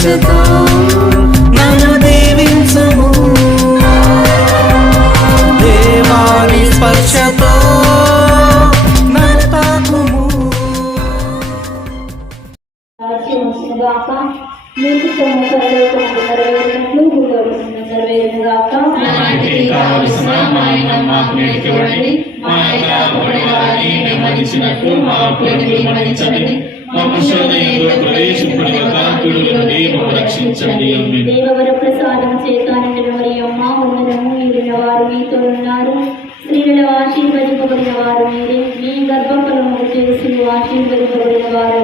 స్పర్శతో నన్ను దీవించుము, దేవాని స్పర్శతో నన్ను తాకుము. దేవవర ప్రసాదం చేత మరియమ్మ వందనము, మీరిన వారు మీతో ఉన్నారు, స్త్రీలలో ఆశీర్వదింపబడిన వారు మీరే, మీ గర్భఫలము చేసి ఆశీర్వదింపబడిన వారు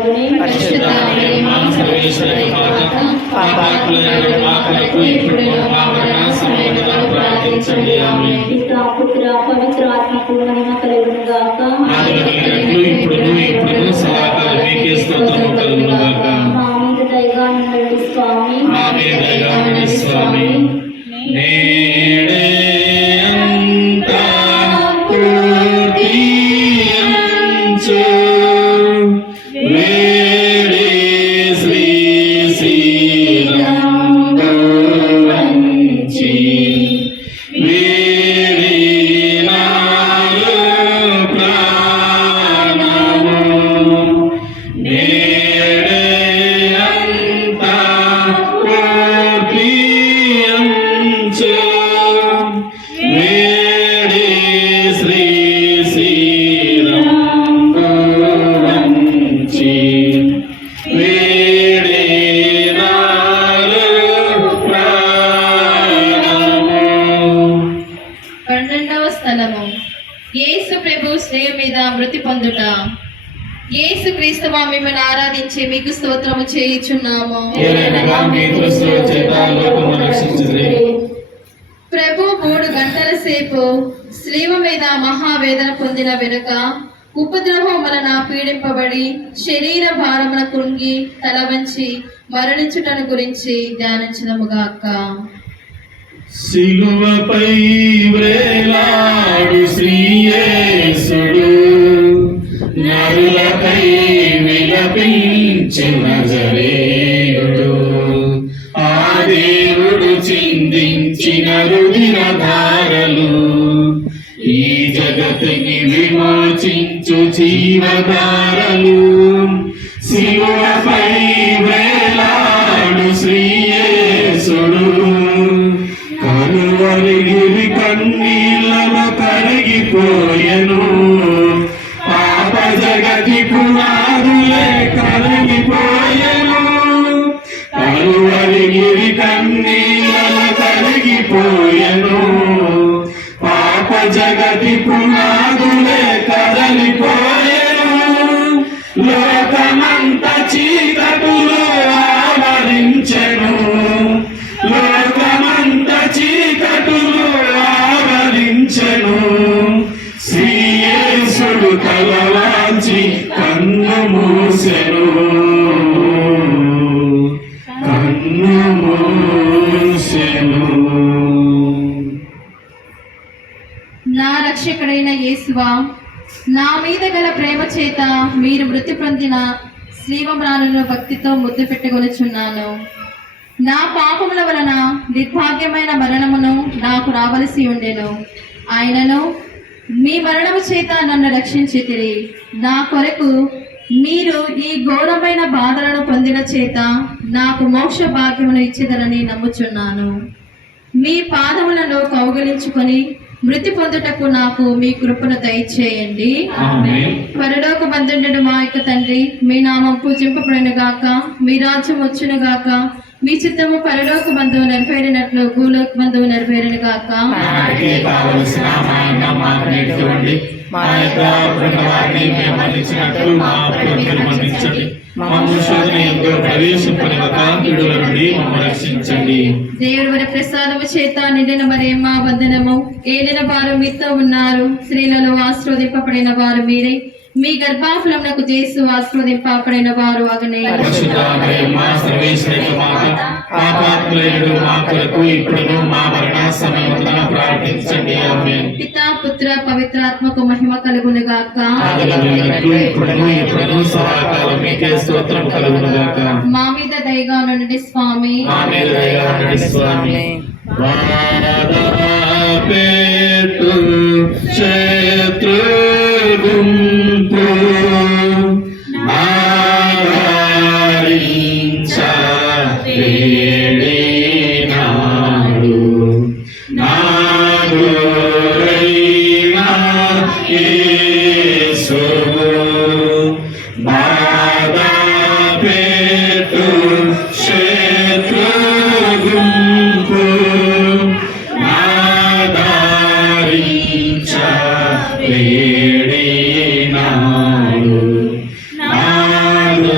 పితా పుత్ర పవిత్ర ఆత్మకు మహిమ కలుగును గాక. మా మీద దయగా ఉండండి స్వామి. యేసు ప్రభు శ్రేయ మీద మృతి పొందుట. యేసు క్రీస్తు మిమ్మల్ని ఆరాధించి మీకు స్తోత్రము చేయుచున్నాము. ప్రభు 3 గంటల సేపు శ్రీవ మీద మహావేదన పొందిన వెనుక ఉపద్రవం వలన పీడింపబడి శరీర భారమున కుంగి తల వంచి మరణించుటను గురించి ధ్యానించదముగాక. సిలువపై వ్రేలాడు శ్రీయేసుడు, నరులకై విలపించిన నజరేయుడు, ఆ దేవుడు చిందించిన రుధిర ధారలు ఈ జగతికి విమోచించు జీవధారలు. సిలువపై వ్రేలాడు శ్రీయేసుడు, కలువరిగిరి కన్నీళ్ళలో కరిగిపోయెను, పాప జగతి పునాదులే కరిగిపోయెను. కలువరిగిరి కన్నీళ్ళలో కరిగిపోయెను, పాప జగతి పునాదులే కరిగిపోయెను. లోకమంత చీకటులో ఆవరించెను, లోకమంత చీకటులో ఆవరించెను. శ్రీయేసుడు తలవాంచి కన్ను మూసెను, కన్ను మూసెను. నా రక్షకుడైన యేసువా, నా మీద గల ప్రేమ చేత మీరు మృతి పొందిన శ్రీవమ్రాలను భక్తితో ముద్దు పెట్టుకొనుచున్నాను. నా పాపముల వలన నిర్భాగ్యమైన మరణమును నాకు రావలసి ఉండెను, ఆయనను మీ మరణము చేత నన్ను రక్షించితిరి. నా కొరకు మీరు ఈ ఘోరమైన బాధలను పొందిన చేత నాకు మోక్ష భాగ్యమును ఇచ్చిదరని నమ్ముచున్నాను. మీ పాదములను కౌగిలించుకొని మృతి పొందుటకు నాకు మీ కృపను దయచేయండి. పరలోక బంధుండెడు మా యొక్క తండ్రి, మీ నామం పూజింపబడును గాక, మీ రాజ్యం వచ్చును గాక, మీ చిత్తము పరలోక బంధువు నెరవేరినట్లు భూలోక బంధువు నెరవేరును గాక. దేవుడి వారి ప్రసాదము చేత నిండిన మరియమ్మ వందనము. ఏలిన వారు మీతో ఉన్నారు, స్త్రీలలో ఆశీర్వదింపబడిన వారు మీరే, మీ గర్భఫలమునకు యేసు ఆశీర్వదింపబడిన వారు అగనే. పితా పుత్ర పవిత్రాత్మకు మహిమ కలుగును గాక. మా మీద దయగా నుండి స్వామి. మా మీద దయగా ఉండండి స్వామి. బాధపెట్టు శత్రు గుంపు ఆదరించలేడినాడు. నాదురైన యేసువు బాధపెట్టు శత్రు గుంపు ఆదరించలేడినాడు. నాదురైన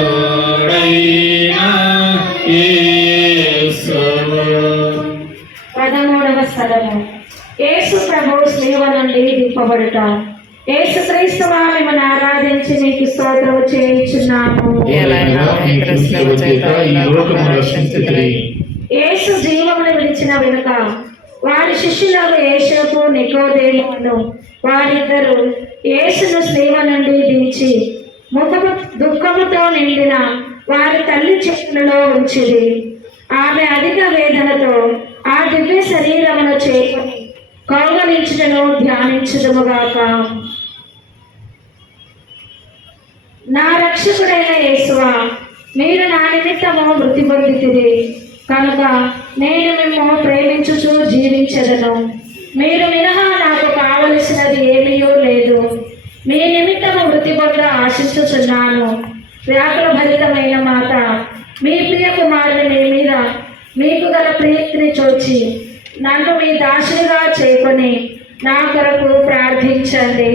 యేసువు. 13వ స్థలము యేసు ప్రభు స్లీవ నుండి దింపబడుట. యేసు క్రీస్తు మిమ్మల్ని ఆరాధించి మీకు స్తోత్రము చేయుచున్నాము. యేసు జీవమును విడిచిన వెనుక వారి శిష్యులకు యేసుకు నికోదేమును వారిద్దరు యేసును స్లీవ నుండి దించి ముఖము దుఃఖముతో నిండిన వారి తల్లి చేతులలో ఉంచిరి. ఆమె అధిక వేదనతో ఆ దివ్య శరీరమును చేరుకొని కౌగలించుటను ధ్యానించుదుముగాక. నా రక్షకుడైన యేసువా, మీరు నా నిమిత్తము మృతి పొందితిరి కనుక నేను మిమ్ము ప్రేమించుచు జీవించదను. మీరు మినహా నాకు కావలసినది ఏమీయూ లేదు. మీ నిమిత్తము మృతి పొంద ఆశించుచున్నాను. వ్యాకుల భరితమైన మాత, మీ ప్రియ కుమారుని మీ మీద మీకు గల ప్రీతిని చూచి నన్ను మీ దాసునిగా చేసుకొని నా కొరకు ప్రార్థించండి.